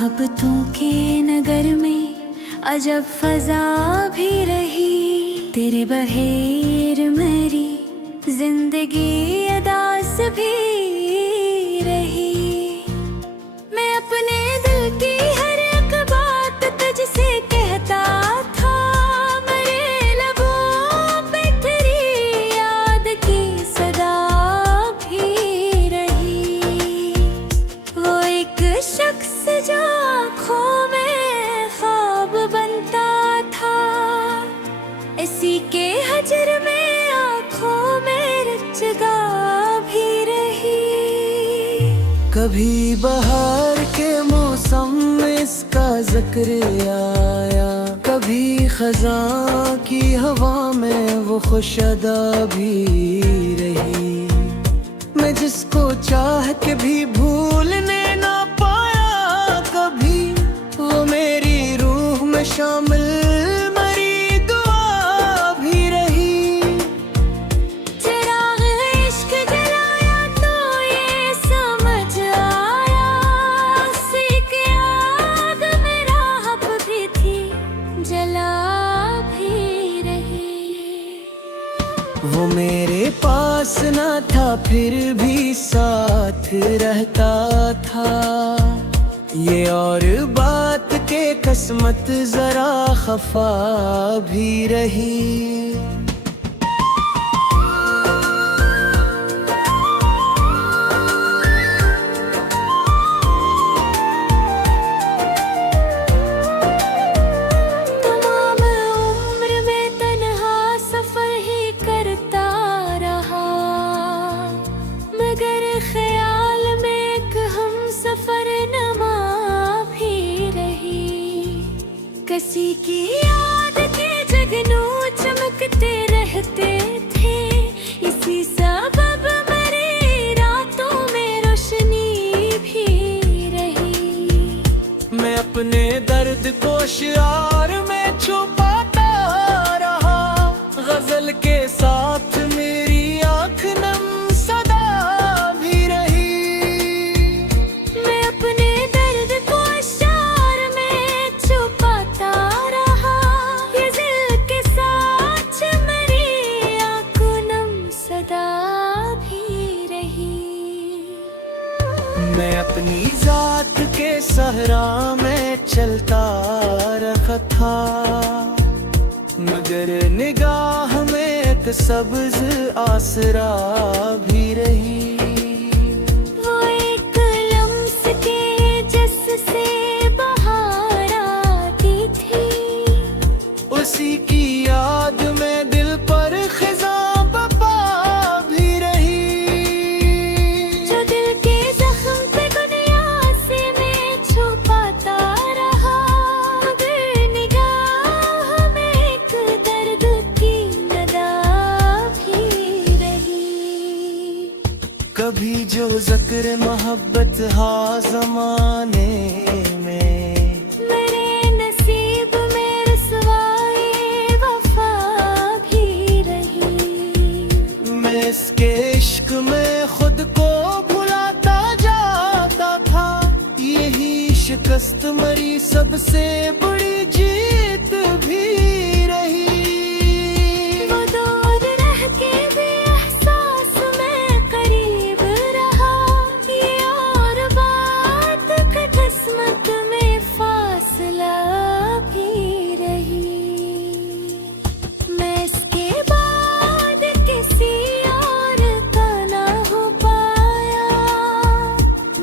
मोहब्बतों के नगर में अजब फजा भी रही, तेरे बहेर मेरी जिंदगी अदास भी रही। मैं अपने दिल की हर एक बात तुझसे कहता था, मेरे लबों पे तेरी याद की सदा भी रही। वो एक शख्स जो आँखों में ख्वाब बनता था, इसी के हजर में आँखों में रचगा भी रही। कभी बहार के मौसम में इसका जिक्र आया, कभी खज़ां की हवा में वो खुशदा भी रही। मैं जिसको चाह के भी भूलने ना पाया कभी, वो मेरी रूह में शामिल मरी दुआ भी रही। चिराग इश्क जलाया तो ये समझ आया, उसी की आग में राहत भी थी, जला भी रही। वो मेरे पास ना था फिर भी साथ रहता था, ये और बात के किस्मत जरा खफा भी रही। तमाम उम्र में तन्हा सफर ही करता रहा, मगर ख्याल में एक हम सफर नमा भी रही। किसी की याद के जगनू चमकते रहते थे, इसी सबब मेरी रातों में रोशनी भी रही। मैं अपने दर्द को शियार में छुपाता रहा, गजल के साथ मेरी आँख नम सदा भी रही। मैं अपने दर्द को अश्शार में छुपाता रहा, ये दिल के साथ मेरी आँखों नम सदा भी रही। मैं अपनी जात के सहरा में चलता रहा था, मगर निगाह में एक सब्ज आसरा भी रही। वो एक लम्स के जिससे बहार आती थी, उसी की याद में दिल पर खिज़ां बपा भी रही। जो दिल के जख्म पे दुनिया से मैं छुपाता रहा, मगर निगाह में एक दर्द की नदा भी रही। कभी जो ज़िक्र मोहब्बत हा ज़माने में, मेरे नसीब में रुसवाई वफा भी रही। मैं इसके इश्क में खुद को भुलाता जाता था, यही शिकस्त मरी सबसे बड़ी जीत भी रही। वो दूर रह के भी एहसास में करीब रहा, ये और बात कि किस्मत में फासला भी रही। मैं इसके बाद किसी और का ना हो पाया,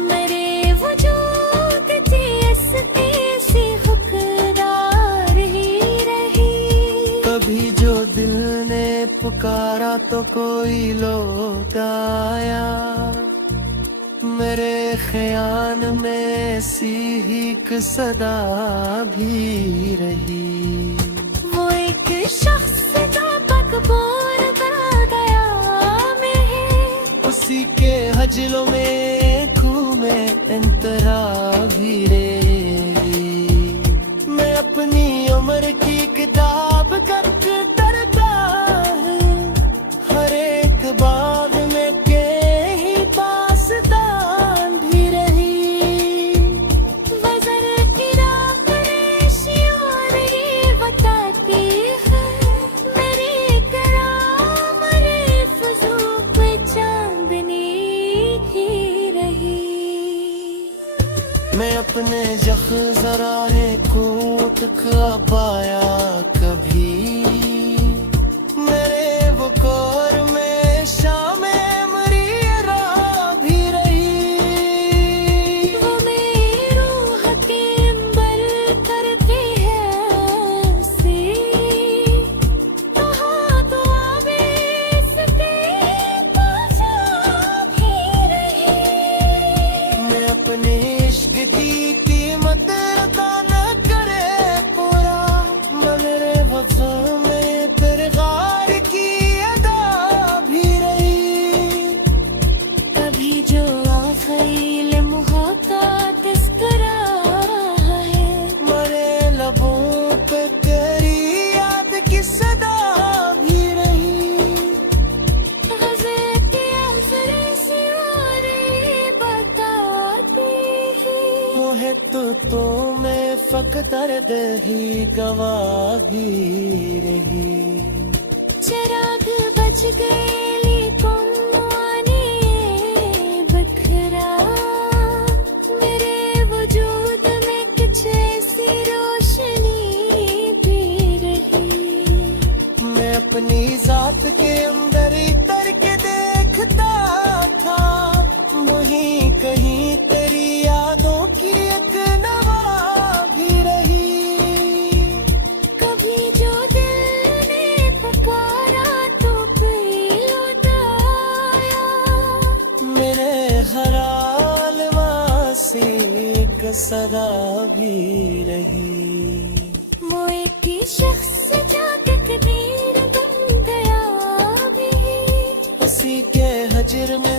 मेरे वजूद की इसकी सी हुक्मदार ही रही। कभी जो दिल ने पुकारा तो कोई लौट आया, मेरे ख्याल में ऐसी ही एक सदा भी रही। वो एक शख्स जो मकबूल कर गया में है, उसी के हजलों में खूह में अंतरा भी रही। मैं अपनी उम्र की किताब कट करता हूँ, हर एक बाग में के ही पास दान भी रही। वज़र जरा है कूट कब आया कभी मेरे वो कोर में शाम मरी राह भी रही। वो मेरी रूह के अंबर करती है उसे, कहाँ तो आवे इसके पासा भी रही। मैं अपने इश्क की कीमत अदा न करे पूरा, मैं मेरे वफा में तेरे गार की अदा भी रही। कभी जो आखिल मुहब्बत तस्करा है, मरे लबों पे तेरी याद की सदा भी रही। गज़ल के आखिर से और ये बताती है, मोहे तो में फकत दर्द ही गवाह भी रही। चिराग बच गए लेकिन आने बखरा, मेरे वजूद में कुछ ऐसी रोशनी भी रही। मैं अपनी जात के अंदर इतर के देखता था, वहीं कहीं तेरी यादों की एक नवा भी रही। कभी जो दिल ने पुकारा तो फिर लौटाया, मेरे हर आलमा से एक सदा भी रही। वो एक ही शख्स जो तकदीर बन गया भी, उसी के हजर में